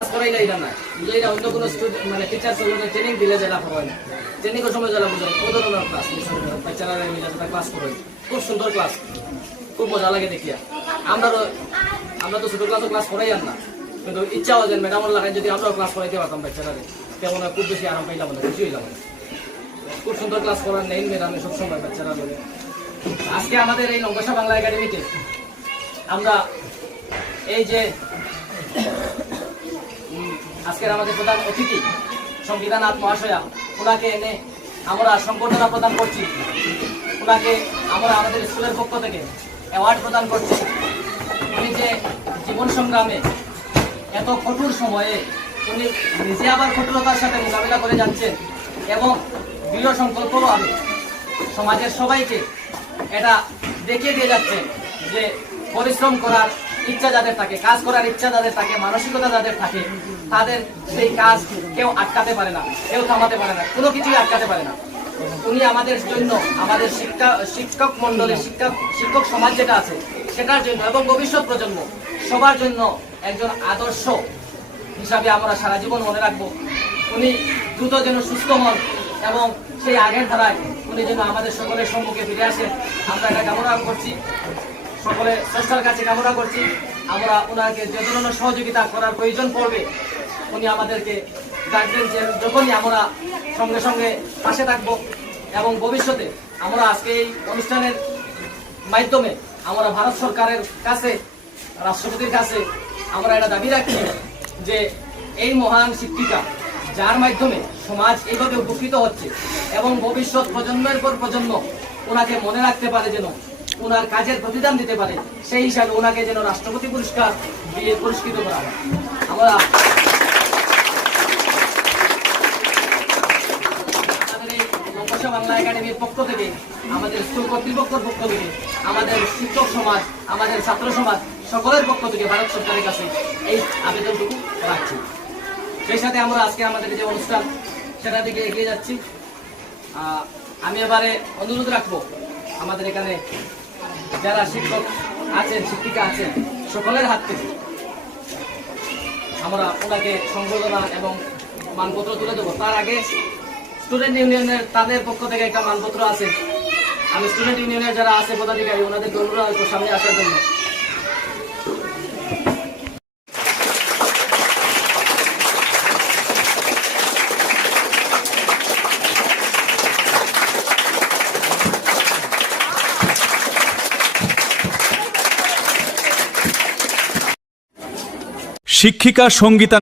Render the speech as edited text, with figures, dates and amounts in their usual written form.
করাই না এটা না, এটা অন্য কোনো মানে টিচার ট্রেনিং দিলে যেটা হয় না, ট্রেনিং এর সময় যারা বুঝায় ও ধরনের ক্লাস বাচ্চারা ক্লাস করে খুব সুন্দর ক্লাস, খুব মজা লাগে দেখিয়া। আমরা তো ছোট ক্লাস করাই আর না, কিন্তু ইচ্ছা হয় যে ম্যাডামের লাগায় যদি আমরাও ক্লাস করাইতে পারতাম বাচ্চারা তেমন খুব বেশি আরাম পাইলাম না, খুশি হইলাম। খুব সুন্দর ক্লাস করার নেই ম্যাডামে সবসময় বাচ্চারা বলে। আজকে আমাদের এই লঙ্কাশা বাংলা একাডেমিতে আমরা এই যে আজকের আমাদের প্রধান অতিথি সংবিধানাথ মহাশয়া, ওনাকে এনে আমরা সংবর্ধনা প্রদান করছি। ওনাকে আমরা আমাদের স্কুলের পক্ষ থেকে অ্যাওয়ার্ড প্রদান করছি। উনি যে জীবন সংগ্রামে এত কঠোর সময়ে উনি নিজে আবার কঠোরতার সাথে মোকাবিলা করে যাচ্ছেন এবং দৃঢ় সংকল্পভাবে সমাজের সবাইকে এটা দেখিয়ে দিয়ে যাচ্ছেন যে পরিশ্রম করার ইচ্ছা যাদের থাকে, কাজ করার ইচ্ছা যাদের থাকে, মানসিকতা যাদের থাকে, তাদের সেই কাজ কেউ আটকাতে পারে না, কেউ থামাতে পারে না, কোনো কিছুই আটকাতে পারে না। উনি আমাদের জন্য, আমাদের শিক্ষক মন্ডলের শিক্ষক সমাজ যেটা আছে সেটার জন্য এবং ভবিষ্যৎ প্রজন্ম সবার জন্য একজন আদর্শ হিসাবে আমরা সারা জীবন মনে রাখবো। উনি দ্রুত যেন সুস্থ হন এবং সেই আগের ধারায় উনি যেন আমাদের সকলের সম্মুখে ফিরে আসেন, আমরা এটা কামনা করছি। সকলে স্রষ্টার কাছে কামনা করছি আমরা ওনাকে যে ধরনের সহযোগিতা করার প্রয়োজন পড়বে উনি আমাদেরকে ডাকবেন, যে যখনই আমরা সঙ্গে সঙ্গে পাশে থাকবো। এবং ভবিষ্যতে আমরা আজকে এই অনুষ্ঠানের মাধ্যমে আমরা ভারত সরকারের কাছে, রাষ্ট্রপতির কাছে আমরা এটা দাবি রাখি যে এই মহান শিক্ষিকা যার মাধ্যমে সমাজ এইভাবে উপকৃত হচ্ছে এবং ভবিষ্যৎ প্রজন্মের পর প্রজন্ম ওনাকে মনে রাখতে পারে, যেন ওনার কাজের প্রতিদান দিতে পারে, সেই হিসাবে ওনাকে যেন রাষ্ট্রপতি পুরস্কার দিয়ে পুরস্কৃত করা হয়। আমরা আমাদের এই লঙ্কাশা বাংলা একাডেমির পক্ষ থেকে, আমাদের স্কুল কর্তৃপক্ষের পক্ষ থেকে, আমাদের শিক্ষক সমাজ, আমাদের ছাত্র সমাজ সকলের পক্ষ থেকে ভারত সরকারের কাছে এই আবেদনটুকু রাখছি। সেই সাথে আমরা আজকে আমাদের যে অনুষ্ঠান সেটা দিকে এগিয়ে যাচ্ছি। আমি এবারে অনুরোধ রাখবো আমাদের এখানে যারা শিক্ষক আছেন, শিক্ষিকা আছেন, সকলের হাত থেকে আমরা ওনাকে সংবর্ধনা এবং মানপত্র তুলে দেবো। তার আগে স্টুডেন্ট ইউনিয়নের তাদের পক্ষ থেকে একটা মানপত্র আছে। আমি স্টুডেন্ট ইউনিয়নের যারা আছে পদাধিকারী ওনাদের অনুরোধ হয়তো সামনে আসার জন্য। শিক্ষিকা সঙ্গীতা